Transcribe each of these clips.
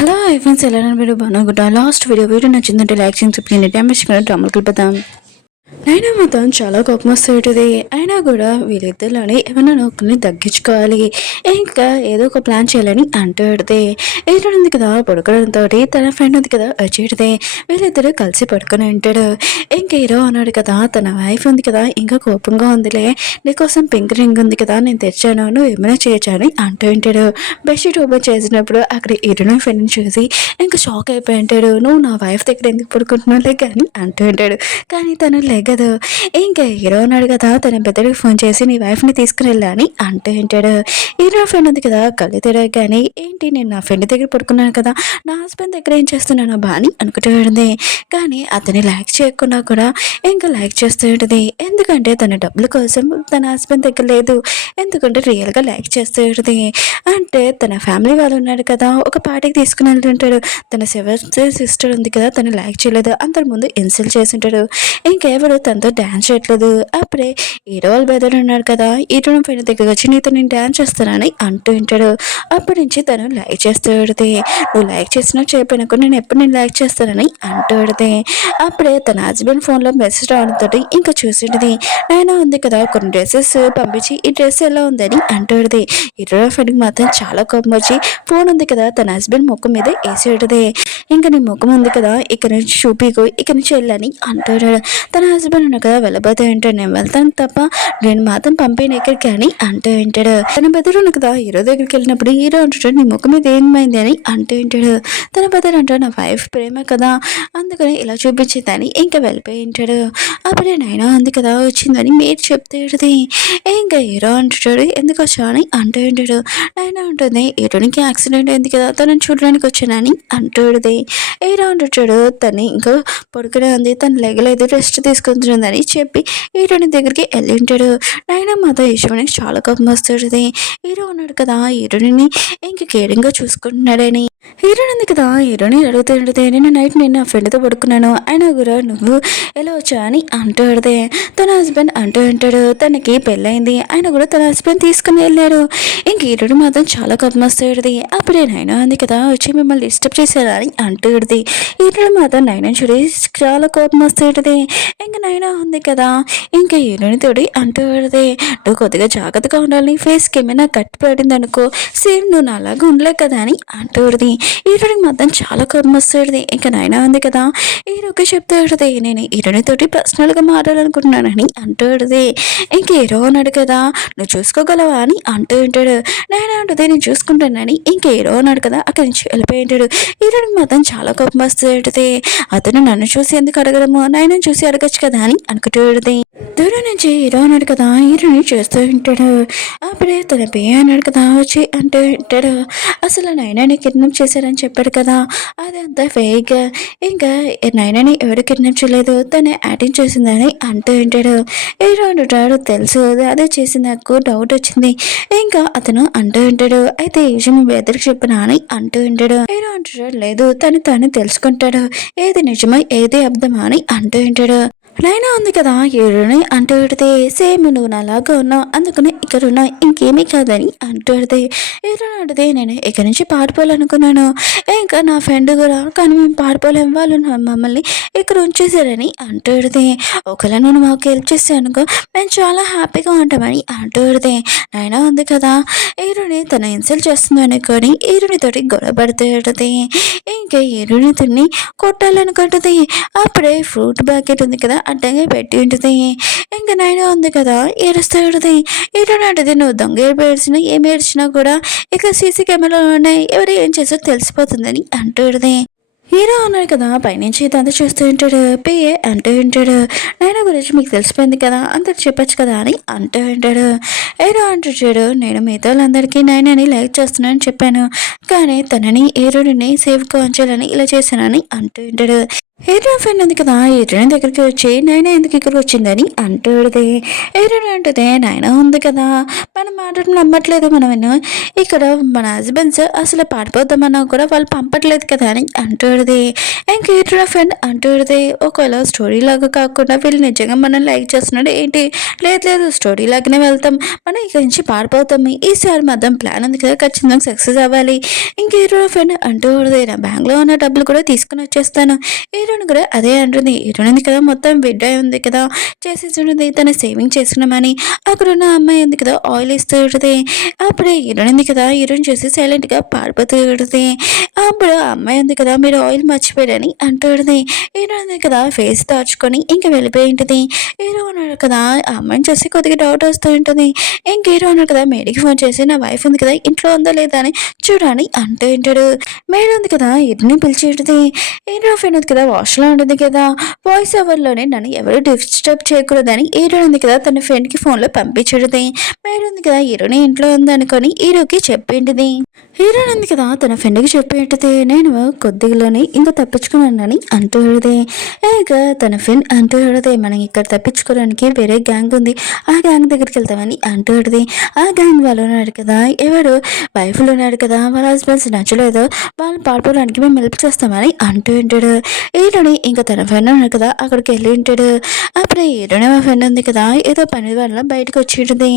Hello hi friends, ఎలా video బాగున్నా last video నచ్చిందంటే లైక్ చేసి సబ్స్క్రైబ్ చేయండి. డ్రామాలు కలిపిద్దాం. అయినా మాత్రం చాలా కోపం వస్తుంటుంది. అయినా కూడా వీళ్ళిద్దరిలోని ఏమైనా నొక్కుని తగ్గించుకోవాలి, ఇంకా ఏదో ఒక ప్లాన్ చేయాలని అంటూ పెడితే ఏదో ఉంది కదా పడుకోవడంతో తన ఫ్రెండ్ ఉంది కదా వచ్చేటిదే. వీళ్ళిద్దరూ కలిసి పడుకొని ఉంటాడు. ఇంక హీరో అన్నాడు కదా, తన వైఫ్ ఉంది కదా ఇంకా కోపంగా ఉందిలే, నీకోసం పింక్ రింగ్ ఉంది కదా నేను తెచ్చాను, నువ్వు ఏమైనా చేయొచ్చా అని అంటూ ఉంటాడు. బెడ్షీట్ ఓపెన్ చేసినప్పుడు అక్కడ హీరోని ఫ్రెండ్ చూసి ఇంకా షాక్ అయిపోయి ఉంటాడు. నువ్వు నా వైఫ్ దగ్గర ఎందుకు పడుకుంటున్నావులే కానీ అంటూ ఉంటాడు. కానీ తను లేగదు. ఇంకా హీరో ఉన్నాడు కదా, తన పెద్దడికి ఫోన్ చేసి నీ వైఫ్ని తీసుకుని వెళ్ళా అని అంటూ ఉంటాడు. హీరో ఫ్రెండ్ ఉంది కదా కళ్ళు తెరగా కానీ ఏంటి నేను నా ఫ్రెండ్ దగ్గర పడుకున్నాను కదా, నా హస్బెండ్ దగ్గర ఏం చేస్తున్నాను బా అని అనుకుంటూ ఉంటుంది. కానీ అతని లైక్ చేయకుండా కూడా ఇంకా లైక్ చేస్తూ ఉంటుంది. ఎందుకంటే తన డబ్బుల కోసం తన హస్బెండ్ దగ్గర లేదు, ఎందుకంటే రియల్గా లైక్ చేస్తూ ఉంటుంది. అంటే తన ఫ్యామిలీ వాళ్ళు ఉన్నాడు కదా, ఒక పార్టీకి తీసుకుని వెళ్తుంటాడు. తన సెవెంత్ సిస్టర్ ఉంది కదా, తను లైక్ చేయలేదు, అంతకు ముందు ఇన్సల్ట్ చేసి ఉంటాడు. ఇంకెవరు తనతో డ్యాన్స్ చేయట్లేదు. అప్పుడే హీరో వాళ్ళ బ్రదర్ ఉన్నాడు కదా, హీరో పైన దగ్గర వచ్చి నీతో నేను డ్యాన్స్ చేస్తానని అంటూ ఉంటాడు. అప్పటి నుంచి తను లైక్ చేస్తూ పెడితే నువ్వు లైక్ చేసినా చేయకపోయినా కూడా నేను ఎప్పుడు నేను లైక్ చేస్తానని అంటూ పెడితే అప్పుడే తన హస్బెండ్ ఫోన్లో మెసేజ్ రావడంతో ఇంకా చూసింది. ఆయన ఉంది కదా కొన్ని డ్రెస్సెస్ పంపించి ఈ డ్రెస్ ఎలా ఉందని అంటూ పెడితే హీరో ఫ్రెండ్కి మాత్రం చాలా కోపం వచ్చి ఫోన్ ఉంది కదా తన హస్బెండ్ ముఖం మీద వేసేటది. ఇంకా నీ ముఖం ఉంది కదా ఇక్కడ నుంచి చూపికు, ఇక్కడ నుంచి వెళ్ళని అంటాడు. తన హస్బెండ్ ఉన్న కదా వెళ్ళబోతే ఉంటాడు. నేను వెళ్తాను తప్ప నేను మాత్రం పంపిన ఎక్కడికి అని అంటూ ఉంటాడు. తన బెదరు ఉన్న కదా హీరో దగ్గరికి వెళ్ళినప్పుడు హీరో అంటాడు నీ ముఖం మీద ఏమైంది అని అంటూ ఉంటాడు. తన బెదరు అంటాడు నా వైఫ్ ప్రేమ కదా అందుకని ఇలా చూపించేదని ఇంకా వెళ్ళిపోయి ఉంటాడు. అప్పుడే నైనా ఉంది కదా వచ్చిందని మీరు చెప్తే ఇంకా హీరో అంటాడు ఎందుకు వచ్చా అని అంటూ ఉంటాడు. నైనా ఉంటుంది హీరోనికి యాక్సిడెంట్ అయింది కదా తనని చూడడానికి వచ్చానని అంటాడుది. హీరో అంటాడు తను ఇంకా పడుకునే ఉంది, తను లెగలేదు, రెస్ట్ తీసుకుంటుందని చెప్పి హీరోని దగ్గరికి వెళ్ళి ఉంటాడు. నైనా మాతో హీరోనికి చాలా కోపం వస్తుంది. హీరో ఉన్నాడు కదా హీరోని ఇంక కేరింగ్గా చూసుకుంటున్నాడని హీరోయిన్ ఉంది కదా హీరోని అడుగుతుంటే నేను నైట్ నేను నా ఫ్రెండ్తో పడుకున్నాను, అయినా కూడా నువ్వు ఎలా వచ్చా అని అంటూ అడితే తన హస్బెండ్ అంటూ ఉంటాడు తనకి పెళ్ళైంది, ఆయన కూడా తన హస్బెండ్ తీసుకుని వెళ్ళాడు. ఇంక హీరోని మాత్రం చాలా కోపం వస్తుంది. అప్పుడే నైనా ఉంది కదా వచ్చి మిమ్మల్ని డిస్టర్బ్ చేశారా అని అంటూ ఉడిది. హీరోని మాత్రం నైనా చూడి చాలా కోపం వస్తుంది. ఇంకా నైనా ఉంది కదా ఇంకా హీరోని తోడి అంటూ ఉడిది నువ్వు కొద్దిగా జాగ్రత్తగా ఉండాలి, ఫేస్కి ఏమైనా కట్టి పడింది అనుకో సేమ్ నువ్వు నాలాగా ఉండలే కదా అని అంటూ ఉడిది. హీరోకి మాత్రం చాలా కోపం వస్తుంది. ఇంకా నైనా ఉంది కదా హీరోకి చెప్తూ ఉంటుంది నేను హీరోని తోటి పర్సనల్గా మాట్లాడాలనుకుంటున్నానని అంటూ ఉంటుంది. ఇంక హీరో అన్నాడు కదా నువ్వు చూసుకోగలవా అని అంటూ ఉంటాడు. నైనా ఉంటుంది నేను చూసుకుంటానని ఇంక హీరో అన్నాడు కదా అక్కడి నుంచి వెళ్ళిపోయి ఉంటాడు. హీరోకి మాత్రం చాలా కోపం వస్తుంది. అతను నన్ను చూసి ఎందుకు అడగడము, నైనా చూసి అడగచ్చు కదా అని అనుకుంటూ ఉంటుంది. దూరం నుంచి హీరో అన్నాడు కదా హీరోని చేస్తూ ఉంటాడు. అప్పుడే తన పేరు అన్నాడు కదా వచ్చి అంటూ ఉంటాడు అసలు నైనాని కిడ్నాప్ చేశారని చెప్పాడు కదా అదంతా ఫేక్, ఇంకా నైనాని ఎవరు కిడ్నాప్ చేయలేదు తనే యాక్టింగ్ చేసిందని అంటూ ఉంటాడు. హీరో అంటాడు తెలుసు అదే చేసి నాకు డౌట్ వచ్చింది, ఇంకా అతను అంటూ ఉంటాడు అయితే ఈ విషయం మీ ఎదురికి చెప్పనా అని అంటూ ఉంటాడు. హీరో అంటాడు లేదు తను తెలుసుకుంటాడు ఏది నిజమో ఏది అబద్ధమా అని అంటూ ఉంటాడు. నైనా ఉంది కదా హీరోని అంటూ పెడితే సేమ్ నువ్వు నాలాగా ఉన్నావు అందుకని ఇక్కడ ఉన్నావు ఇంకేమీ కాదని అంటూ పెడితే హీరో అడితే నేను ఇక్కడి నుంచి పారిపోవాలనుకున్నాను, ఇంకా నా ఫ్రెండ్ కూడా కానీ మేము పారిపోలేము, వాళ్ళు మమ్మల్ని ఇక్కడ ఉంచేసారని అంటూ పెడితే ఒకవేళ నేను మాకు హెల్ప్ చేస్తాను అనుకో మేము చాలా హ్యాపీగా ఉంటామని అంటూ పెడితే నైనా ఉంది కదా హీరోని తన ఇన్సల్ట్ చేస్తుంది అనుకొని హీరోనితోటి గొడవ పడుతూ ఉంటుంది. ఇంకా హీరోని కొట్టాలనుకుంటుంది. అప్పుడే ఫ్రూట్ ప్యాకెట్ ఉంది కదా అడ్డంగా పెట్టి ఉంటుంది. ఇంకా నైనా ఉంది కదా ఏడుస్తూ ఉంటుంది. ఏడుంటది నువ్వు దొంగ ఏడ్చినా ఏమి ఏడ్చినా కూడా ఇక్కడ సీసీ కెమెరాలు ఉన్నాయి, ఎవరు ఏం చేసారో తెలిసిపోతుందని అంటూ ఉంటుంది. హీరో అన్నాడు కదా పైనుంచి ఇదంతా చూస్తూ ఉంటాడు. పిఏ అంటూ ఉంటాడు నైనా గురించి మీకు తెలిసిపోయింది కదా అందరికి చెప్పచ్చు కదా అని అంటూ ఉంటాడు. హీరో అంటుంటాడు నేను మిగతా వాళ్ళందరికీ నైనాని లైక్ చేస్తున్నానని చెప్పాను, కానీ తనని హీరోని సేఫ్గా ఉంచాలని ఇలా చేశానని అంటూ ఉంటాడు. హీరో ఫ్రెండ్ ఉంది కదా హీరోయిన్ దగ్గరికి వచ్చి నైనా ఎందుకు ఇక్కడికి వచ్చిందని అంటాడుది. హీరోయిన్ అంటది నైనా ఉంది కదా మన మాటలు నమ్మట్లేదు మనమేను ఇక్కడ మన హస్బెండ్స్ అసలు పారిపోద్దామన్నా కూడా వాళ్ళు పంపట్లేదు కదా అని అంటాడుది. ఇంక హీరో ఫ్రెండ్ అంటాడుది ఒకవేళ స్టోరీ లాగా కాకుండా వీళ్ళు నిజంగా మనం లైక్ చేస్తున్నాడు ఏంటి లేదు లేదు స్టోరీ లాగానే వెళ్తాం మనం ఇక్కడి నుంచి పారిపోతాం ఈసారి మాత్రం ప్లాన్ ఉంది కదా ఖచ్చితంగా సక్సెస్ అవ్వాలి. ఇంక హీరో ఫ్రెండ్ అంటూది నా బ్యాంక్లో ఉన్న డబ్బులు కూడా తీసుకుని వచ్చేస్తాను. హీరోయిన్ కూడా అదే అంటుంది. హీరోయిన్ కదా మొత్తం బిడ్డ ఉంది కదా చేసేసి ఉంటుంది తన సేవింగ్ చేసుకున్నామని అక్కడ ఉన్న అమ్మాయి ఉంది కదా ఆయిల్ ఇస్తూ ఉంటుంది. అప్పుడే హీరోయిన్ ఉంది కదా హీరోయిన్ చూసి సైలెంట్గా పారిపోతూ ఉంటుంది. అప్పుడు ఆ అమ్మాయి ఉంది కదా మీరు ఆయిల్ మర్చిపోయారని అంటుంది. హీరోయిన్ ఉంది కదా ఫేస్ దాచుకొని ఇంకా వెళ్ళిపోయి ఉంటుంది. హీరో ఉన్నాడు కదా ఆ అమ్మాయిని చూసి కొద్దిగా డౌట్ వస్తూ ఉంటుంది. ఇంక హీరో ఉన్నాడు కదా మేడికి ఫోన్ చేసి నా వైఫ్ ఉంది కదా ఇంట్లో ఉందా లేదా అని చూడని అంటూ ఉంటాడు. మేడం ఉంది కదా ఇడ్ని పిలిచి ఉంటుంది. హీరో ఫ్రెండ్ ఉంది కదా వాష్లో ఉంటుంది కదా వాయిస్ ఓవర్లోనే నన్ను ఎవరు డిస్టర్బ్ చేయకూడదని హీరో ఉంది కదా తన ఫ్రెండ్కి ఫోన్లో పంపించడుది. మేడం ఉంది కదా హీరోని ఇంట్లో ఉందనుకొని హీరోకి చెప్పింటిది. హీరో ఉంది కదా తన ఫ్రెండ్కి చెప్పేంటిది నేను కొద్దిగాలోనే ఇంకా తప్పించుకున్నానని అంటూ హెడదే. ఇక తన ఫ్రెండ్ అంటూ హెడదే మనం ఇక్కడ తప్పించుకోవడానికి వేరే గ్యాంగ్ ఉంది ఆ గ్యాంగ్ దగ్గరికి వెళ్తామని అంటూ హెడది. ఆ గ్యాంగ్ వాళ్ళు ఉన్నాడు కదా ఎవరు వైఫ్లు ఉన్నాడు కదా వాళ్ళ హస్బెండ్స్ నచ్చలేదు వాళ్ళు పాడుకోవడానికి మేము హెల్ప్ చేస్తామని అంటూ ఉంటాడు. హీరోని ఇంకా తన ఫ్రెండ్ ఉన్నాడు కదా అక్కడికి వెళ్ళి ఉంటాడు. అప్పుడే హీరోని మా ఫ్రెండ్ ఉంది కదా ఏదో పని వల్ల బయటకు వచ్చి ఉంటుంది.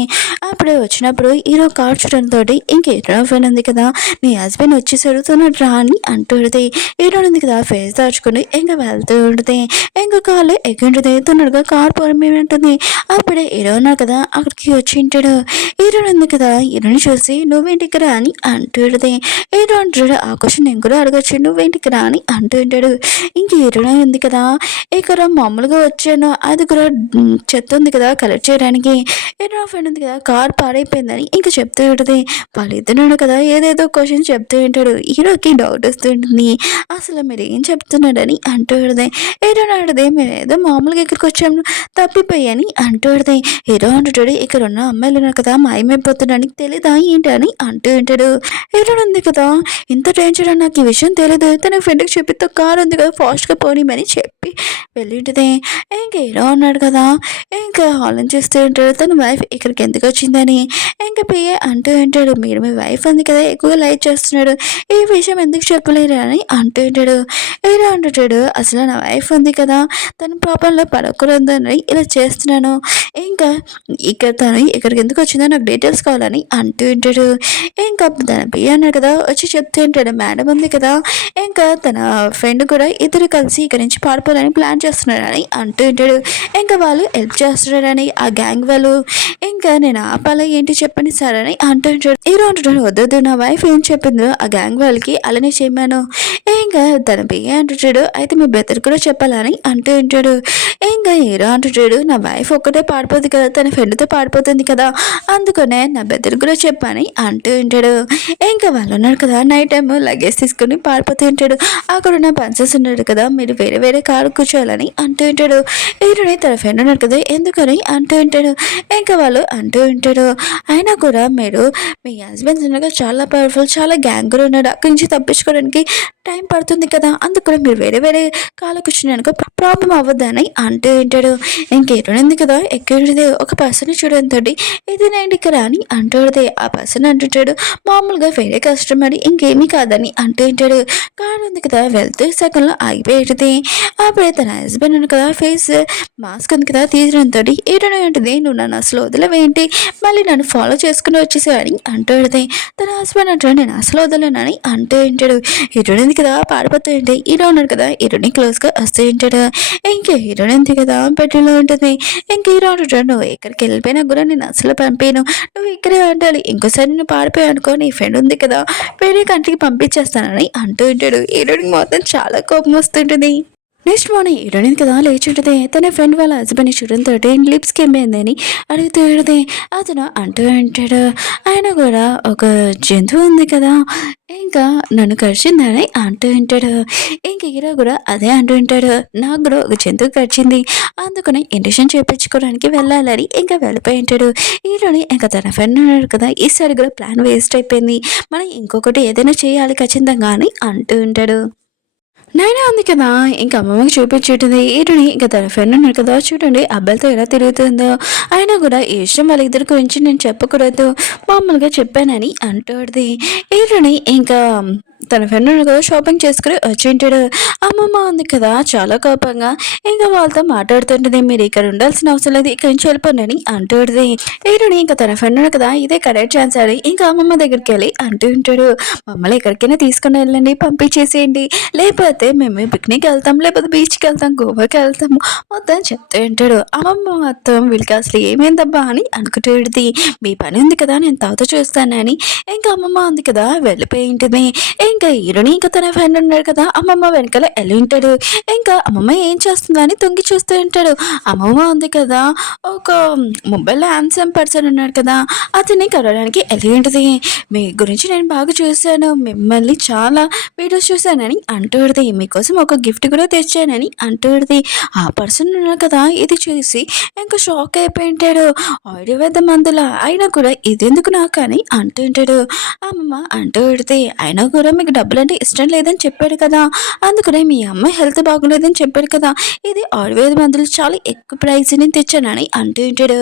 అప్పుడే వచ్చినప్పుడు హీరో కార్ చూడడంతో ఇంక హీరో ఫ్రెండ్ ఉంది కదా నీ హస్బెండ్ వచ్చి సరుతున్నాడు రా అని అంటుంది. హీరోయిన్ కదా ఫేస్ దాచుకుని ఇంకా వెళ్తూ ఉంటుంది. ఇంకా కాళ్ళు ఎగ్గుంటుంది తొందరగా కార్ పోరమేమంటుంది. అప్పుడే హీరో ఉన్నారు కదా అక్కడికి వచ్చి ఉంటాడు. హీరోయిన్ ఉంది కదా హీరోని చూసి నువ్వేంటి ఇక్కడ అని అంటుంది. హీరో అంటాడు ఆ క్వశ్చన్ నేను కూడా అడగచ్చు నువ్వేంటి ఇక్కడ అని అంటూ ఉంటాడు. ఇంక హీరోయిన్ ఉంది కదా ఇక్కడ మామూలుగా వచ్చాను అది కూడా చెత్త ఉంది కదా కలెక్ట్ చేయడానికి. హీరో ఫ్రెండ్ ఉంది కదా కార్ పాడైపోయిందని ఇంకా చెప్తూ ఉంటుంది. వాళ్ళిద్దరు కదా ఏదేదో క్వశ్చన్ చెప్తూ ఉంటాడు. హీరోకి డౌట్ వస్తుంటుంది అసలు మీరు ఏం చెప్తున్నాడని అంటూ ఉంటుంది. హీరో అంటది మేము ఏదో మామూలుగా ఇక్కడికి వచ్చాము తప్పిపోయాని అంటూ ఉంటుంది. హీరో అంటాడు ఇక్కడ ఉన్న అమ్మాయిలు ఉన్నారు కదా మాయమైపోతున్నానికి తెలీదా ఏంటి అని అంటూ ఉంటాడు. హీరో ఉంది కదా ఇంత డేంజర్ అని నాకు ఈ విషయం తెలియదు తన ఫ్రెండ్కి చెప్పితో కార్ ఉంది కదా ఫాస్ట్గా పోనీమని చెప్పి వెళ్ళింటుంది. ఇంకా హీరో అన్నాడు కదా ఇంకా ఆలోచిస్తూ ఉంటాడు తన వైఫ్ ఇక్కడికి ఎందుకు వచ్చిందని. ఇంకా పిఏ అంటూ ఉంటాడు మీరు మీ వైఫ్ ఉంది కదా ఎక్కువగా లైక్ చేస్తున్నాడు ఈ విషయం ఎందుకు చెప్పలేరు అని అంటూ ఉంటాడు. హీరో అంటుంటాడు అసలు నా వైఫ్ ఉంది కదా తన ప్రాబ్లంలో పడకూడదని ఇలా చేస్తున్నాను ఇంకా ఇక్కడ తను ఇక్కడికి ఎందుకు వచ్చిందో నాకు డీటెయిల్స్ కావాలని అంటూ ఉంటాడు. ఇంకా తన పిఏ అన్నాడు కదా వచ్చి చెప్తూ ఉంటాడు మేడం ఉంది కదా ఇంకా తన ఫ్రెండ్ కూడా ఇద్దరు కలిసి ఇక్కడి నుంచి పారిపోవాలని ప్లాన్ చేస్తున్నారని అంటూ ఉంటాడు. ఇంకా వాళ్ళు హెల్ప్ చేస్తున్నారని ఆ గ్యాంగ్ వాళ్ళు ఇంకా నేను ఆపాలా ఏంటి చెప్పండి సార్ అని అంటుంటాడు. హీరో అంటుంటాడు వద్దు నా వైఫ్ ఏం చెప్పిందో ఆ గ్యాంగ్ వాళ్ళకి అలానే చేయమాను. ఇంకా తన పియ్య అంటుంటాడు అయితే మీ బ్రదర్ కూడా చెప్పాలని అంటూ ఉంటాడు. ఇంకా హీరో అంటుంటాడు నా వైఫ్ ఒక్కటే పాడిపోతుంది కదా తన ఫ్రెండ్తో పాడిపోతుంది కదా అందుకనే నా బ్రదర్ కూడా చెప్పని అంటూ ఉంటాడు. ఇంకా వాళ్ళు ఉన్నారు కదా నైట్ టైం లగేజ్ తీసుకుని పారిపోతూ ఉంటాడు. అక్కడ ఉన్న పన్సెస్ ఉన్నాడు కదా మీరు వేరే వేరే కారు కూర్చోవాలని అంటూ ఉంటాడు. హీరోని తన ఫ్రెండ్ ఉన్నాడు కదా ఎందుకని అంటూ ఉంటాడు. ఇంకా వాళ్ళు అంటూ ఉంటాడు అయినా కూడా మీరు మీ హస్బెండ్స్ ఉన్నాక చాలా పవర్ఫుల్ చాలా గ్యాంగర్ ఉన్నాడు అక్కడి నుంచి తప్పించుకోవడానికి టైం పడుతుంది కదా అందుకని మీరు వేరే వేరే కాలు కూర్చున్నానుకో ప్రాబ్లం అవ్వద్దని అంటూ ఉంటాడు. ఇంకేటుంది కదా ఎక్కడిది ఒక పర్సన్ చూడంతో ఇది నేను ఇక్కడ అని అంటాడు. ఆ పర్సన్ అంటుంటాడు మామూలుగా వేరే కస్టమర్ ఇంకేమీ కాదని అంటూ ఉంటాడు. కారు ఉంది కదా వెళ్తూ సగంలో ఆగిపోయేది. అప్పుడే తన హస్బెండ్ ఉంది కదా ఫేస్ మాస్క్ ఉంది కదా తీయడంతో ఏడో ఏంటిది నువ్వు నన్ను అసలు వదలవేంటి మళ్ళీ నన్ను ఫాలో చేసుకుని వచ్చేసేవాడిని అంటాడు. తన హస్బెండ్ అంటాడు నేను అసలు వదలనని అంటూ ఉంటాడు. హీరోయిన్ కదా పాడిపోతూ ఉంటే హీరో ఉన్నాడు కదా హీరోని క్లోజ్గా వస్తూ ఉంటాడు. ఇంకా హీరోయిన్ ఉంది కదా బెడ్లో ఉంటుంది. ఇంక హీరో అంటాడు నువ్వు ఎక్కడికి వెళ్ళిపోయినా కూడా నేను అసలు పంపాను నువ్వు ఇక్కడే ఉండాలి ఇంకోసారి నేను పాడిపోయావు అనుకో నీ ఫ్రెండ్ ఉంది కదా వేరే కంట్రీకి పంపించేస్తానని అంటూ ఉంటాడు. హీరోయిన్కి మొత్తం చాలా కోపం వస్తుంటుంది. నెక్స్ట్ మార్నింగ్ హీరోయిన్ కదా లేచుంటుంది. తన ఫ్రెండ్ వాళ్ళ హస్బెండ్ని చూడంతో లిప్స్కి ఏమైందని అడుగుతూ ఉంటుంది. అతను అంటూ ఉంటాడు ఆయన కూడా ఒక జంతువు ఉంది కదా ఇంకా నన్ను కరిచిందని అంటూ ఉంటాడు. ఇంక హీరో కూడా అదే అంటూ ఉంటాడు నాకు కూడా ఒక జంతువు కరిచింది అందుకని ఇండక్షన్ చేయించుకోవడానికి వెళ్ళాలని ఇంకా వెళ్ళిపోయి ఉంటాడు. హీరోని ఇంకా తన ఫ్రెండ్ ఉన్నాడు కదా ఈసారి కూడా ప్లాన్ వేస్ట్ అయిపోయింది మనం ఇంకొకటి ఏదైనా చేయాలి ఖచ్చితంగా అని అంటూ ఉంటాడు. నైనా ఉంది కదా ఇంకా అమ్మమ్మకి చూపించేటుంది ఈరుని ఇంకా తన ఫ్రెండ్ ఉన్నాడు కదా చూడండి అబ్బాయిలతో ఎలా తిరుగుతుందో అయినా కూడా ఈ విషయం వాళ్ళిద్దరి గురించి నేను చెప్పకూడదు మామూలుగా చెప్పానని అంటాడుది ఈరుని ఇంకా తన ఫ్రెండ్ ఉన్నాడు కదా షాపింగ్ చేసుకుని వచ్చింటాడు అమ్మమ్మ ఉంది కదా చాలా కోపంగా ఇంకా వాళ్ళతో మాట్లాడుతుంటుంది మీరు ఇక్కడ ఉండాల్సిన అవసరం లేదు ఇక్కడ నుంచి వెళ్ళిపోండి అంటాడుది ఈరుని ఇంకా తన ఫ్రెండ్ ఉన్నాడు కదా ఇదే కరెక్ట్ ఛాన్స్ అని ఇంకా అమ్మమ్మ దగ్గరికి వెళ్ళి అంటూ ఉంటాడు మమ్మల్ని ఎక్కడికైనా తీసుకుని వెళ్ళండి పంపించేసేయండి లేకపోతే మేము పిక్నిక్ వెళ్తాం లేకపోతే బీచ్కి వెళ్తాం గోవాకి వెళ్తాము మొత్తం చెప్తూ ఉంటాడు అమ్మమ్మ మొత్తం వీళ్ళకి అసలు ఏమైందబ్బా అని అనుకుంటుంది మీ పని ఉంది కదా నేను తాత చూస్తానని ఇంకా అమ్మమ్మ ఉంది కదా వెళ్ళిపోయి ఉంటుంది ఇంకా హీరోని ఇంకా తన ఫ్రెండ్ ఉన్నాడు కదా అమ్మమ్మ వెనకాల వెళ్ళి ఉంటాడు ఇంకా అమ్మమ్మ ఏం చేస్తుందని తొంగి చూస్తూ ఉంటాడు అమ్మమ్మ ఉంది కదా ఒక మొబైల్లో హ్యాండ్సమ్ పర్సన్ ఉన్నాడు కదా అతన్ని కలవడానికి వెళ్ళి ఉంటుంది మీ గురించి నేను బాగా చూశాను మిమ్మల్ని చాలా వీడియోస్ చూశానని అంటూడిది మీకోసం ఒక గిఫ్ట్ కూడా తెచ్చానని అంటూడిది ఆ పర్సన్ ఉన్నాడు కదా ఇది చూసి ఇంకా షాక్ అయిపోయి ఉంటాడు ఆయుర్వేద మందుల అయినా కూడా ఇదెందుకు నాకు అని అంటుంటాడు అమ్మమ్మ అంటూడిది అయినా కూడా మీకు డబ్బులు అంటే ఇష్టం లేదని చెప్పాడు కదా అందుకనే మీ అమ్మాయి హెల్త్ బాగోలేదని చెప్పాడు కదా ఇది ఆయుర్వేద మందులు చాలా ఎక్కువ ప్రైస్ ని తెచ్చానని అంటూ ఉంటాడు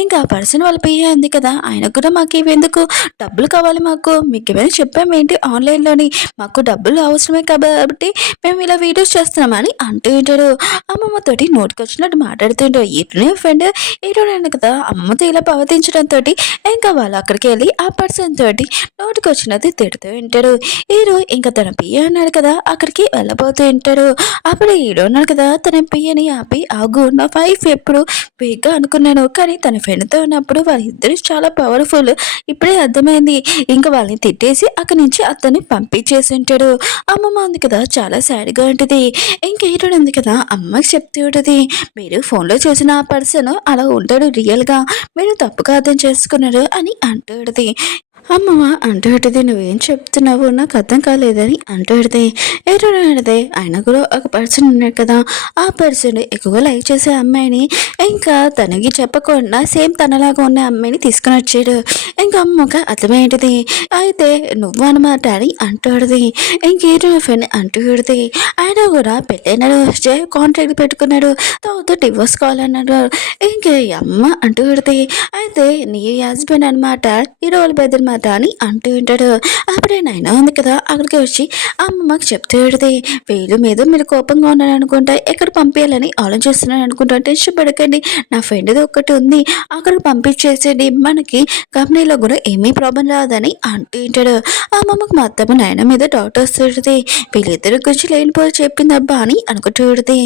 ఇంకా ఆ పర్సన్ వాళ్ళ పియ్య ఉంది కదా ఆయన కూడా మాకు ఇవెందుకు డబ్బులు కావాలి మాకు మీకు ఏమైనా చెప్పామేంటి ఆన్లైన్లోని మాకు డబ్బులు అవసరమే కాబట్టి మేము ఇలా వీడియోస్ చేస్తున్నామని అంటూ ఉంటాడు అమ్మమ్మతోటి నోటికొచ్చినట్టు మాట్లాడుతుంటాడు ఇటునే ఫ్రెండ్ ఇటు కదా అమ్మమ్మతో ఇలా ప్రవర్తించడంతో ఇంకా వాళ్ళు అక్కడికి వెళ్ళి ఆ పర్సన్ తోటి నోటికొచ్చినది తిడుతూ ఉంటాడు హీరో ఇంకా తన పియ్య అన్నాడు కదా అక్కడికి వెళ్ళబోతూ ఉంటాడు అప్పుడు హీరో ఉన్నాడు కదా తన పియ్యని ఆపి ఆగు నా వైఫ్ ఎప్పుడు వీక్గా అనుకున్నాను కానీ తన ఫ్రెండ్తో ఉన్నప్పుడు వాళ్ళిద్దరు చాలా పవర్ఫుల్ ఇప్పుడే అర్థమైంది ఇంకా వాళ్ళని తిట్టేసి అక్కడి నుంచి అతన్ని పంపించేసి ఉంటాడు అమ్మమ్మ ఉంది కదా చాలా సాడ్గా ఉంటుంది ఇంకా హీరో ఉంది కదా అమ్మకి చెప్తూ ఉంటుంది మీరు ఫోన్లో చూసిన ఆ పర్సన్ అలా ఉంటాడు రియల్గా మీరు తప్పుగా అర్థం చేసుకున్నారు అని అంటుంది అమ్మమ్మ అంటూ నువ్వేం చెప్తున్నావు నాకు అర్థం కాలేదని అంటూ ఏడుదే ఆయన కూడా ఒక పర్సన్ ఉన్నాడు కదా ఆ పర్సన్ ఎక్కువగా లైక్ చేసే అమ్మాయిని ఇంకా తనకి చెప్పకుండా సేమ్ తనలాగా ఉన్న అమ్మాయిని తీసుకుని వచ్చాడు ఇంకా అమ్మక అర్థమేంటిది అయితే నువ్వు అనమాట అని అంటాడుది ఇంకేదో ఫ్రెండ్ అంటూడిది ఆయన కూడా పెళ్ళైన రోజే కాంట్రాక్ట్ పెట్టుకున్నాడు తర్వాత డివోర్స్ కావాలన్నాడు ఇంకే అమ్మ అంటూడిది అయితే నీ హస్బెండ్ అనమాట ఈ రోజు బెదర్ మాట అని అంటూ ఉంటాడు అప్పుడే నైనా ఉంది కదా అక్కడికి వచ్చి అమ్మమ్మకి చెప్తూ ఉంటుంది వీళ్ళు మీద మీరు కోపంగా ఉన్నాను అనుకుంటా ఎక్కడ పంపించాలని ఆలోచిస్తున్నాను అనుకుంటా టెన్షన్ పడకండి నా ఫ్రెండ్ది ఒక్కటి ఉంది అక్కడికి పంపించేసేయండి మనకి కంపెనీలో కూడా ఏమీ ప్రాబ్లం రాదని అంటూ ఉంటాడు అమ్మమ్మకి మొత్తం నైనా మీద డౌట్ వస్తుంది వీళ్ళిద్దరి గురించి లేనిపోయి చెప్పింది అబ్బా అని అనుకుంటూ ఉంటుంది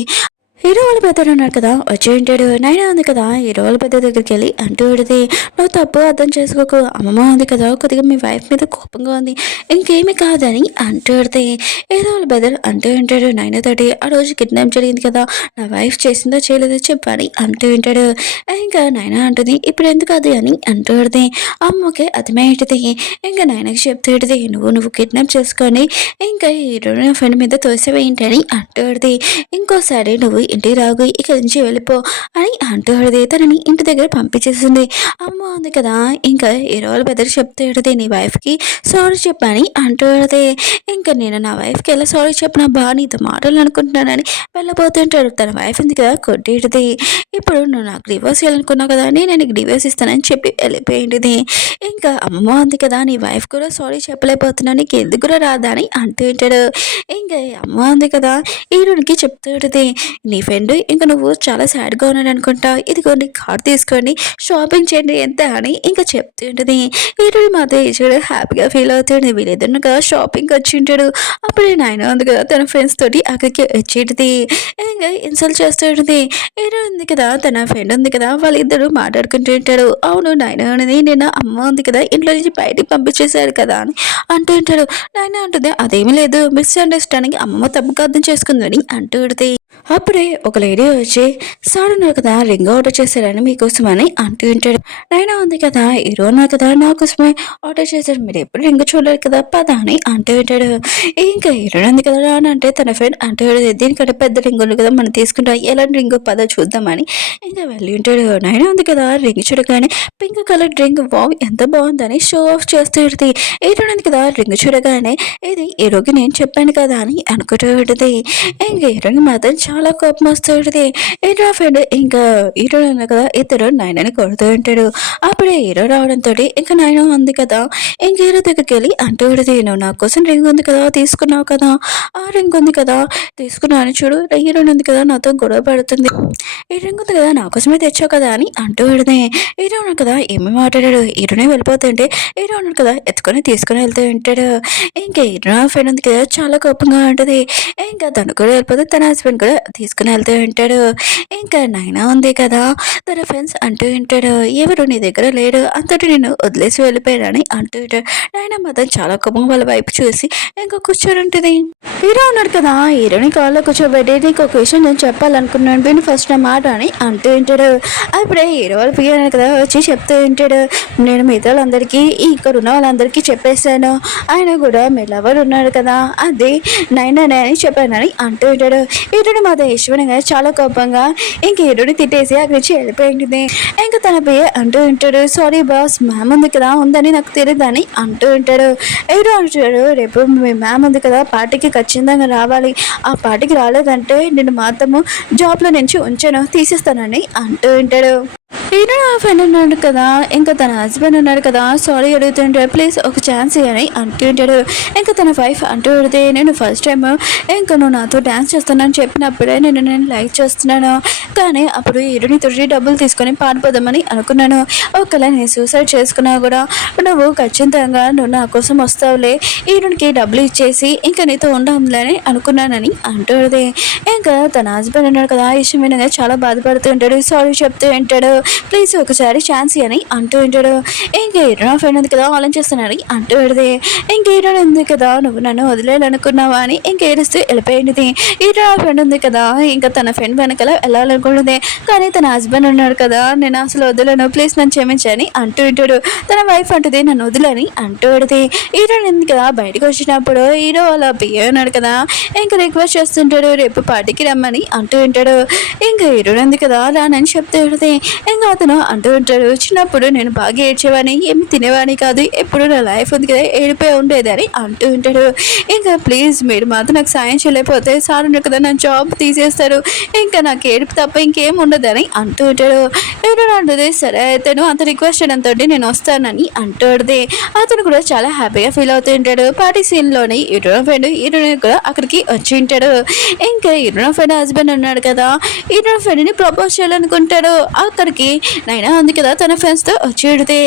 హీరో వాళ్ళ పెద్దలు ఉన్నాడు కదా వచ్చి ఉంటాడు నైనా ఉంది కదా హీరో వాళ్ళ పెద్ద దగ్గరికి వెళ్ళి అంటూ ఉంటుంది నువ్వు తప్పు అర్థం చేసుకోకు అమ్మమ్మ ఉంది కదా కొద్దిగా మీ వైఫ్ మీద కోపంగా ఉంది ఇంకేమి కాదని అంటూ ఉంటుంది హీరో వాళ్ళ పెద్దలు అంటూ ఉంటాడు నైనాతోటి ఆ రోజు కిడ్నాప్ జరిగింది కదా నా వైఫ్ చేసిందో చేయలేదో చెప్పని అంటూ ఉంటాడు ఇంకా నైనా అంటుంది ఇప్పుడు ఎందుకు అది అని అంటూ ఉంటుంది అమ్మకి అర్థమయ్యేది ఇంకా నైనాకి చెప్తూ ఉంటుంది నువ్వు కిడ్నాప్ చేసుకొని ఇంకా హీరో ఫ్రెండ్ మీద తోసేవేంటని అంటూ ఉంటుంది ఇంకోసారి నువ్వు ఇంటికి రాగు ఇక్కడి నుంచి వెళ్ళిపో అని అంటూది తనని ఇంటి దగ్గర పంపించేసింది అమ్మ ఉంది కదా ఇంకా హీరోల బెదర్ చెప్తూది నీ వైఫ్కి సారీ చెప్పని అంటూది ఇంకా నేను నా వైఫ్కి ఎలా సారీ చెప్పినా బా నీతో మాటలు అనుకుంటున్నానని వెళ్ళబోతుంటాడు తన వైఫ్ ఉంది కదా కొట్టేటిది ఇప్పుడు నువ్వు నాకు డివోర్స్ చేయాలనుకున్నావు కదా నేను నీకు డివోర్స్ ఇస్తానని చెప్పి వెళ్ళిపోయింది ఇంకా అమ్మ ఉంది కదా నీ వైఫ్ కూడా సారీ చెప్పలేకపోతున్నా నీకు ఎందుకు కూడా రాదా అని అంటూ ఉంటాడు ఇంకా అమ్మ ఉంది కదా హీరోనికి చెప్తుంటుంది నీ ఫ్రెండ్ ఇంకా నువ్వు చాలా సాడ్గా ఉన్నాడు అనుకుంటా ఇదిగో నీ కార్డ్ తీసుకొని షాపింగ్ చేయండి ఎంత అని ఇంకా చెప్తుంటుంది హీరోని మాత్రం చూడు హ్యాపీగా ఫీల్ అవుతుంది వీళ్ళిద్దరు కదా షాపింగ్కి వచ్చి ఉంటాడు అప్పుడు నాయన ఉంది కదా తన ఫ్రెండ్స్ తోటి అక్కడికి వచ్చేటిది ఇంకా ఇన్సల్ట్ చేస్తూ ఉంటుంది హీరో ఉంది కదా తన ఫ్రెండ్ ఉంది కదా వాళ్ళిద్దరు మాట్లాడుకుంటూ ఉంటాడు అవును నాయన అనేది నేను అమ్మ ఉంది కదా ఇంట్లో నుంచి బయటికి పంపించేశాడు కదా అని అంటూ ఉంటాడు నాయన అంటుంది అదేమీ లేదు మిస్అండర్స్టాండింగ్ అమ్మమ్మ తప్పుగా అర్థం చేసుకుందని అంటూ ఉంటుంది అప్పుడే ఒక లేడీ వచ్చి సార్ ఉన్నారు కదా రింగ్ ఆర్డర్ చేశారని మీకోసం అని అంటూ ఉంటాడు. నైనా ఉంది కదా హీరో ఉన్నారు కదా నా కోసమే ఆర్డర్ చేశారు, మీరు ఎప్పుడు రింగ్ చూడలేదు కదా పద అని అంటూ ఉంటాడు. ఇంకా హీరో ఉంది కదా అని అంటే తన ఫ్రెండ్ అంటూ ఉంటాడు, దీనికంటే పెద్ద రింగ్ ఉంది కదా మనం తీసుకుంటాం, ఎలాంటి రింగ్ పద చూద్దామని ఇంకా వెళ్ళి ఉంటాడు. నైనా ఉంది కదా రింగ్ చూడగానే పింక్ కలర్ రింగ్ వావ్ ఎంత బాగుందని షో ఆఫ్ చేస్తూ ఉంటుంది. హీరో ఉంది కదా రింగ్ చూడగానే ఇది హీరోకి నేను చెప్పాను కదా అని అనుకుంటూ ఉంటుంది. ఇంకా హీరోకి మాత్రం చాలా కోపం వస్తుంది. హీరో ఫ్రెండ్ ఇంకా హీరో ఉన్నా కదా ఇద్దరు నాయనని కొడుతూ ఉంటాడు. అప్పుడే హీరో రావడంతో ఇంకా నాయన ఉంది కదా ఇంక హీరో దగ్గరికి వెళ్ళి అంటూ ఉంటుంది, నువ్వు నా కోసం రింగ్ ఉంది కదా తీసుకున్నావు కదా, ఆ రింగ్ ఉంది కదా తీసుకున్నాను చూడు, హీరో ఉంది కదా నాతో గొడవ పడుతుంది, ఈ రింగ్ ఉంది కదా నా కోసమే తెచ్చావు కదా అని అంటూ ఉంటుంది. హీరో ఉన్నాడు కదా ఏమి మాట్లాడాడు, హీరోనే వెళ్ళిపోతుంటే హీరో ఉన్నాడు కదా ఎత్తుకొని తీసుకొని వెళ్తూ ఉంటాడు. ఇంకా హీరో ఫ్రెండ్ ఉంది కదా చాలా కోపంగా ఉంటుంది. ఇంకా తను కూడా వెళ్ళిపోతే తన హస్బెండ్ కూడా తీసుకుని వెళ్తూ ఉంటాడు. ఇంకా నైనా ఉంది కదా తన ఫ్రెండ్స్ అంటూ ఉంటాడు, ఎవరు నీ దగ్గర లేడు అంతటి నేను వదిలేసి వెళ్ళిపోయాడని అంటూ ఉంటాడు. నైనా మాత్రం చాలా కోపంగా వాళ్ళ వైపు చూసి ఇంకా కూర్చొని ఉంటుంది. హీరో ఉన్నాడు కదా హీరోని కాల్లో కూర్చోబెట్టి నీకు ఒక విషయం నేను చెప్పాలనుకున్నాను విను ఫస్ట్ నా మాట అని అంటూ ఉంటాడు. అప్పుడే హీరో వాళ్ళు పియ్యాను కదా వచ్చి చెప్తూ ఉంటాడు, నేను మిగతా వాళ్ళందరికీ ఇక్కడ ఉన్న వాళ్ళందరికీ చెప్పేశాను, ఆయన కూడా మీ లవర్ ఉన్నాడు కదా అది నైనానే అని చెప్పానని అంటూ ఉంటాడు. హీరోని మాత్రం ఈశ్వరంగా చాలా కోపంగా ఇంక హీరోని తిట్టేసి అక్కడి నుంచి వెళ్ళిపోయింది. ఇంకా తన పేరు అంటూ ఉంటాడు, సారీ బాస్ మ్యామ్ ఉంది కదా ఉందని నాకు తెలియదని అంటూ ఉంటాడు. హీరో అంటాడు, రేపు మీ మ్యామ్ ఉంది కదా పార్టీకి ఖచ్చితంగా రావాలి, ఆ పార్టీకి రాలేదంటే నేను మాత్రము జాబ్లో నుంచి ఉంచాను తీసేస్తానని అంటూ ఉంటాడు. హీరో ఫ్రెండ్ ఉన్నాడు కదా ఇంకా తన హస్బెండ్ ఉన్నాడు కదా సారీ అడుగుతుంటాడు, ప్లీజ్ ఒక ఛాన్స్ ఇవ్వని అంటూ ఉంటాడు. ఇంకా తన వైఫ్ అంటూ ఉంటే నేను ఫస్ట్ టైం ఇంకా నువ్వు నాతో డ్యాన్స్ చేస్తానని చెప్పినప్పుడే నేను లైక్ చేస్తున్నాను, కానీ అప్పుడు హీరోని తొడి డబ్బులు తీసుకొని పారిపోదామని అనుకున్నాను, ఒకవేళ నేను సూసైడ్ చేసుకున్నా కూడా నువ్వు ఖచ్చితంగా నువ్వు నా కోసం వస్తావులే, హీరోనికి డబ్బులు ఇచ్చేసి ఇంకా నీతో ఉండాలని అనుకున్నానని అంటుంది. ఇంకా తన హస్బెండ్ ఉన్నాడు కదా ఈ విషయం వినగా చాలా బాధపడుతూ ఉంటాడు, సారీ చెప్తూ ఉంటాడు, ప్లీజ్ ఒకసారి ఛాన్స్ అని అంటూ ఉంటాడు. ఇంకా హీరో ఫ్రెండ్ ఉంది కదా ఆలోచిస్తున్నాడు అంటూ పెడితే ఇంక హీరో ఉంది కదా నువ్వు నన్ను వదిలేయాలనుకున్నావా అని ఇంక ఏడుస్తూ వెళ్ళిపోయింది. హీరో ఫ్రెండ్ ఉంది కదా ఇంకా తన ఫ్రెండ్ వెనకాల వెళ్ళాలనుకుంటుంది, కానీ తన హస్బెండ్ ఉన్నాడు కదా నేను అసలు వదిలేను ప్లీజ్ నన్ను క్షమించని అంటూ ఉంటాడు. తన వైఫ్ అంటుంది నన్ను వదిలేని అంటూ పెడితే హీరో ఉంది కదా బయటకు వచ్చినప్పుడు హీరో అలా బియ్య ఉన్నాడు కదా ఇంకా రిక్వెస్ట్ చేస్తుంటాడు రేపు పార్టీకి రమ్మని అంటూ ఉంటాడు. ఇంకా హీరో ఉంది కదా రానని చెప్తూ ఉంటుంది. ఇంకా అతను అంటూ ఉంటాడు, చిన్నప్పుడు నేను బాగా ఏడ్చేవాడిని ఏమి తినేవాడిని కాదు, ఎప్పుడు నా లైఫ్ ఉంది కదా ఏడిపోయి ఉండేదని అంటూ ఉంటాడు. ఇంకా ప్లీజ్ మీరు మాత్రం నాకు సాయం చేయలేకపోతే సార్ ఉన్నారు కదా నా జాబ్ తీసేస్తారు, ఇంకా నాకు ఏడుపు తప్ప ఇంకేం ఉండదని అంటూ ఉంటాడు. ఎవరు అంటుంది సరే అతను అంత రిక్వెస్ట్ చేయడంతో నేను వస్తానని అంటుంది. అతను కూడా చాలా హ్యాపీగా ఫీల్ అవుతూ ఉంటాడు. పార్టీ సీన్లోని హీరో ఫ్రెండ్ హీరోయిన్ కూడా అక్కడికి వచ్చి ఉంటాడు. ఇంకా హీరో ఫ్రెండ్ హస్బెండ్ ఉన్నాడు కదా హీరో ఫ్రెండ్ని ప్రపోజ్ చేయాలనుకుంటాడు. అక్కడికి నైనా ఉంది కదా తన ఫ్రెండ్స్తో వచ్చి ఉడితే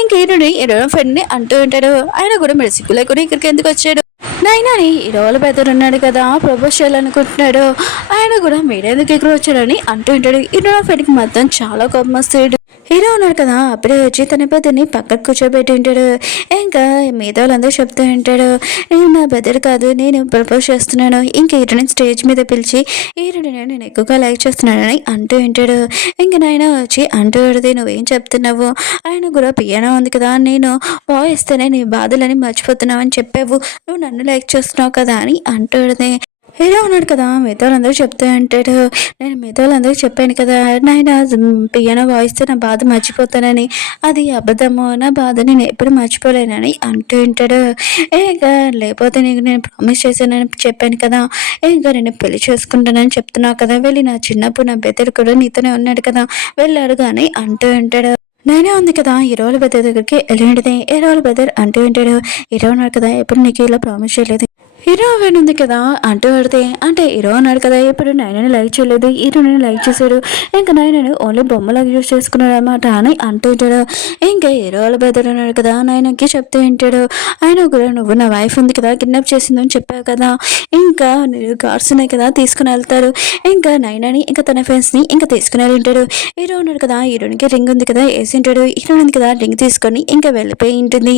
ఇంక హీరో ఫ్రెండ్ని అంటూ ఉంటాడు, ఆయన కూడా మరి సిగ్గు లేకుండా ఇక్కడికి ఎందుకు వచ్చాడు, నైనాని హీరోల పెద్దరు ఉన్నాడు కదా ప్రపోజ్ చేయాలనుకుంటున్నాడు, ఆయన కూడా మీరెందుకు ఇక్కడ వచ్చాడని అంటూ ఉంటాడు. హీరో ఫ్రెండ్కి మాత్రం చాలా కోపం వస్తాడు. హీరో ఉన్నాడు కదా అప్పుడే వచ్చి తన పెద్దని పక్కకు కూర్చోబెట్టి ఉంటాడు. ఇంకా మిగతా వాళ్ళందరూ చెప్తూ ఉంటాడు, నేను నా బెదర్ కాదు నేను ప్రపోజ్ చేస్తున్నాను, ఇంకా హీరోని స్టేజ్ మీద పిలిచి హీరోని నేను ఎక్కువగా లైక్ చేస్తున్నానని అంటూ ఉంటాడు. ఇంకా నాయన వచ్చి అంటూ పెడితే నువ్వేం చెప్తున్నావు, ఆయన కూడా పియానో ఉంది కదా నేను వాయిస్తేనే నీ బాధలని మర్చిపోతున్నావు అని చెప్పావు, నువ్వు నన్ను లైక్ చేస్తున్నావు కదా అని అంటూ హీరో ఉన్నాడు కదా మిగతా వాళ్ళందరూ చెప్తూ అంటాడు, నేను మిగతా వాళ్ళందరూ చెప్పాను కదా నాయన పియానో వాయిస్తే నా బాధ మర్చిపోతానని, అది అబద్ధము, నా బాధ నేను ఎప్పుడు మర్చిపోలేనని అంటూ ఉంటాడు. ఇంకా లేకపోతే నీకు నేను ప్రామిస్ చేశానని చెప్పాను కదా, ఇంకా నేను పెళ్లి చేసుకుంటానని చెప్తున్నావు కదా, వెళ్ళి నా చిన్నప్పుడు నా బెదర్ కూడా నీతోనే ఉన్నాడు కదా వెళ్ళాడు కానీ అంటూ ఉంటాడు. నేనే ఉంది కదా హీరోల బెదర్ దగ్గరికి వెళ్ళింటిది. హీరోల బెదర్ అంటూ ఉంటాడు, హీరో ఉన్నాడు కదా ఎప్పుడు నీకు ఇలా ప్రామిస్ చేయలేదు, హీరో ఉంది కదా అంటూ పడితే అంటే హీరో అన్నాడు కదా ఇప్పుడు నైనాని లైక్ చేయలేదు, హీరోని లైక్ చేశాడు, ఇంకా నైనాని ఓన్లీ బొమ్మలాగా యూజ్ చేసుకున్నాడు అనమాట అని అంటూ ఉంటాడు. ఇంకా హీరోల బెదర్ ఉన్నాడు కదా నైనాకి చెప్తూ ఉంటాడు, ఆయన కూడా నువ్వు నా వైఫ్ ఉంది కదా కిడ్నాప్ చేసిందని చెప్పావు కదా, ఇంకా కార్స్ ఉన్నాయి కదా తీసుకుని వెళ్తాడు, ఇంకా నైనాని ఇంకా తన ఫ్రెండ్స్ని ఇంకా తీసుకుని వెళ్ళింటాడు. హీరో ఉన్నాడు కదా హీరోనికి రింగ్ ఉంది కదా వేసి ఉంటాడు, హీరో ఉంది కదా రింగ్ తీసుకొని ఇంకా వెళ్ళిపోయి ఉంటుంది.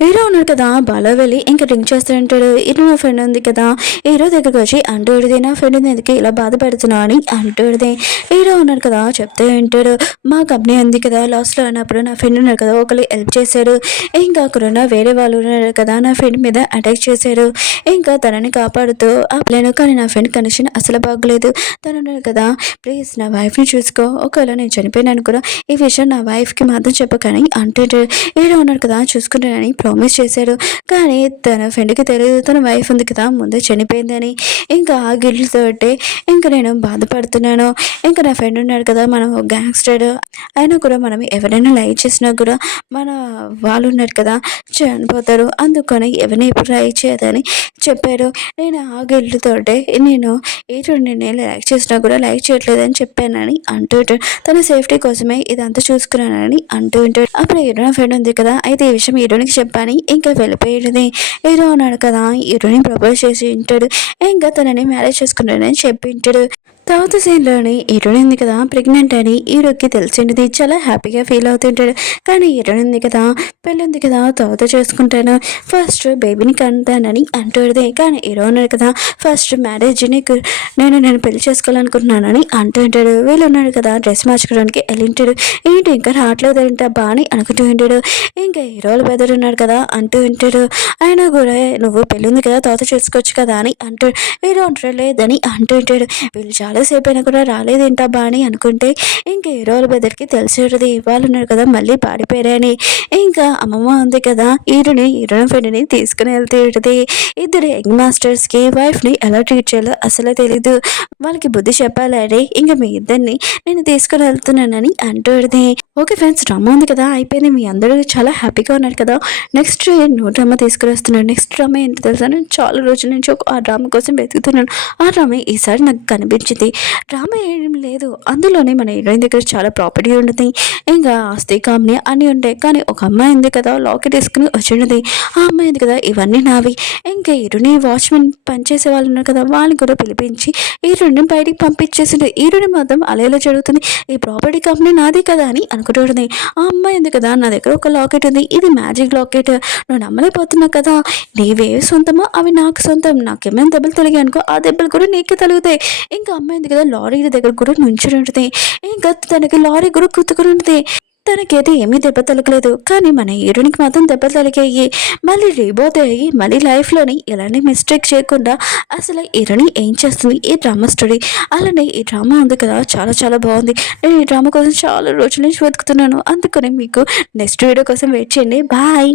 హీరో ఉన్నాడు కదా బాలా వెళ్ళి ఇంకా డ్రింక్ చేస్తూ ఉంటాడు. ఇది నా ఫ్రెండ్ ఉంది కదా హీరో దగ్గరకు వచ్చి అంటూడిది నా ఫ్రెండ్ ఎందుకు ఇలా బాధ పెడుతున్నావు అని అంటూడిది. హీరో ఉన్నాడు కదా చెప్తూ ఉంటాడు మా కంపెనీ ఉంది కదా లాస్ట్లో ఉన్నప్పుడు నా ఫ్రెండ్ ఉన్నాడు కదా ఒకరు హెల్ప్ చేశాడు. ఇంకా అక్కడున్న వేరే వాళ్ళు ఉన్నారు కదా నా ఫ్రెండ్ మీద అటాక్ చేశారు. ఇంకా తనని కాపాడుతూ ఆపలేను కానీ నా ఫ్రెండ్ కండిషన్ అసలు బాగలేదు. తను ఉన్నాడు కదా ప్లీజ్ నా వైఫ్ని చూసుకో ఒకవేళ నేను చనిపోయినాను కూడా ఈ విషయం నా వైఫ్కి మాత్రం చెప్పకని అంటుంటాడు. హీరో ఉన్నాడు కదా చూసుకుంటానని ప్రామిస్ చేశాడు. కానీ తన ఫ్రెండ్కి తెలియదు తన వైఫ్ ఉంది కదా ముందే చనిపోయిందని. ఇంకా ఆ గిల్ట్ తోటే ఇంకా నేను బాధపడుతున్నాను. ఇంకా నా ఫ్రెండ్ ఉన్నాడు కదా మనం గ్యాంగ్స్టర్ అయినా కూడా మనం ఎవరైనా లైక్ చేసినా కూడా మన వాళ్ళు ఉన్నారు కదా చనిపోతారు. అందుకని ఎవరిని ఇప్పుడు లైక్ చేయదని చెప్పాడు. నేను ఆ గిల్ట్ తోటే నేను ఏటువంటి నేను లైక్ చేసినా కూడా లైక్ చేయట్లేదని చెప్పానని అంటూ ఉంటాడు. తన సేఫ్టీ కోసమే ఇదంతా చూసుకున్నానని అంటూ ఉంటాడు. అప్పుడు హీరో ఫ్రెండ్ ఉంది కదా అయితే ఈ విషయం హీరోనికి చెప్పని ఇంకా వెళ్ళిపోయేది. హీరో ఉన్నాడు కదా హీరోని ప్రపోజ్ చేసి ఉంటాడు. ఇంకా తనని మ్యారేజ్ చేసుకుంటానని చెప్పి ఉంటాడు. తర్వాత సీన్లోని హీరోయిన్ ఉంది కదా ప్రెగ్నెంట్ అని హీరోకి తెలిసింది. చాలా హ్యాపీగా ఫీల్ అవుతుంటాడు. కానీ హీరోయిన్ ఉంది కదా పెళ్ళి ఉంది కదా తర్వాత చేసుకుంటాను ఫస్ట్ బేబీని కంటానని అంటుంది. కానీ హీరో ఉన్నాడు కదా ఫస్ట్ మ్యారేజ్ని నేను పెళ్లి చేసుకోవాలనుకుంటున్నానని అంటుంటాడు. వీళ్ళు ఉన్నాడు కదా డ్రెస్ మార్చుకోవడానికి వెళ్ళింటాడు. ఏంటి ఇంకా రావట్లేదు ఏంటా బా అని అనుకుంటూ ఉంటాడు. ఇంకా హీరోలు బెదర్ ఉన్నాడు కదా అంటూ ఉంటాడు. అయినా కూడా నువ్వు పెళ్ళి ఉంది కదా తర్వాత చేసుకోవచ్చు కదా అని అంటాడు. హీరో అంటాడు లేదని అంటూ ఉంటాడు. వీళ్ళు చాలాసేపు అయినా కూడా రాలేదేంటా బా అని అనుకుంటే ఇంకా హీరోల బెదర్కి తెలిసేది వాళ్ళు ఉన్నారు కదా మళ్ళీ పాడిపోయారని. ఇంకా అమ్మమ్మ ఉంది కదా హీరోయిన్ ఫ్రెండ్ని తీసుకుని వెళ్తూ ఉంటుంది. ఇద్దరు యంగ్ మాస్టర్స్కి వైఫ్ని ఎలా ట్రీట్ చేయాలో అసలు తెలీదు. వాళ్ళకి బుద్ధి చెప్పాలని ఇంకా మీ ఇద్దరిని నేను తీసుకుని వెళ్తున్నానని అంటుంది. ఓకే ఫ్రెండ్స్ డ్రామా ఉంది కదా అయిపోయింది. మీ అందరూ చాలా హ్యాపీగా ఉన్నారు కదా. నెక్స్ట్ న్యూ డ్రామా తీసుకుని నెక్స్ట్ డ్రామా ఏంటి తెలుసా నేను చాలా రోజుల నుంచి ఆ డ్రామా కోసం వెతుకుతున్నాను. ఆ డ్రామా ఈసారి నాకు కనిపించింది. డ్రామా ఏం లేదు అందులోనే మన హీరోయిన్ దగ్గర చాలా ప్రాపర్టీ ఉంటుంది. ఇంకా ఆస్తి కామ్ని అన్నీ ఉంటాయి. కానీ ఒక అమ్మాయి ఉంది కదా లాకెట్ వేసుకుని వచ్చినది. ఆ అమ్మాయి ఉంది కదా ఇవన్నీ నావి. ఇంకా హీరోని వాచ్మెన్ పనిచేసే వాళ్ళు ఉన్నారు కదా వాళ్ళని కూడా పిలిపించి హీరోని బయటికి పంపించేసింది. హీరోని మాత్రం అలా జరుగుతుంది ఈ ప్రాపర్టీ కంపెనీ నాది కదా అని అనుకుంటుంది. ఆ అమ్మాయి ఉంది కదా నా దగ్గర ఒక లాకెట్ ఉంది ఇది మ్యాజిక్ లాకెట్ నువ్వు నమ్మలేకపోతున్నావు కదా నీవే సొంతమో అవి నాకు సొంతం నాకేమైనా దెబ్బలు తొలగాయి అనుకో ఆ దెబ్బలు కూడా నీకే తలుగుతాయి. ఇంకా అమ్మాయింది కదా లారీ దగ్గర కూడా నుంచుని ఉంటుంది. ఇంకా తనకి లారీ కూడా గుర్తుకుని ఉంటుంది. తనకైతే ఏమీ దెబ్బ తలగలేదు కానీ మన హీరోనికి మాత్రం దెబ్బ తలిగాయి. మళ్ళీ రీబోత్ అయ్యి మళ్ళీ లైఫ్లోని ఎలాంటి మిస్టేక్ చేయకుండా అసలు హీరోని ఏం చేస్తుంది ఈ డ్రామా స్టోరీ. అలానే ఈ డ్రామా ఉంది కదా చాలా చాలా బాగుంది. నేను ఈ డ్రామా కోసం చాలా రోజుల నుంచి వెతుకుతున్నాను. అందుకని మీకు నెక్స్ట్ వీడియో కోసం వెయిట్ చేయండి. బాయ్.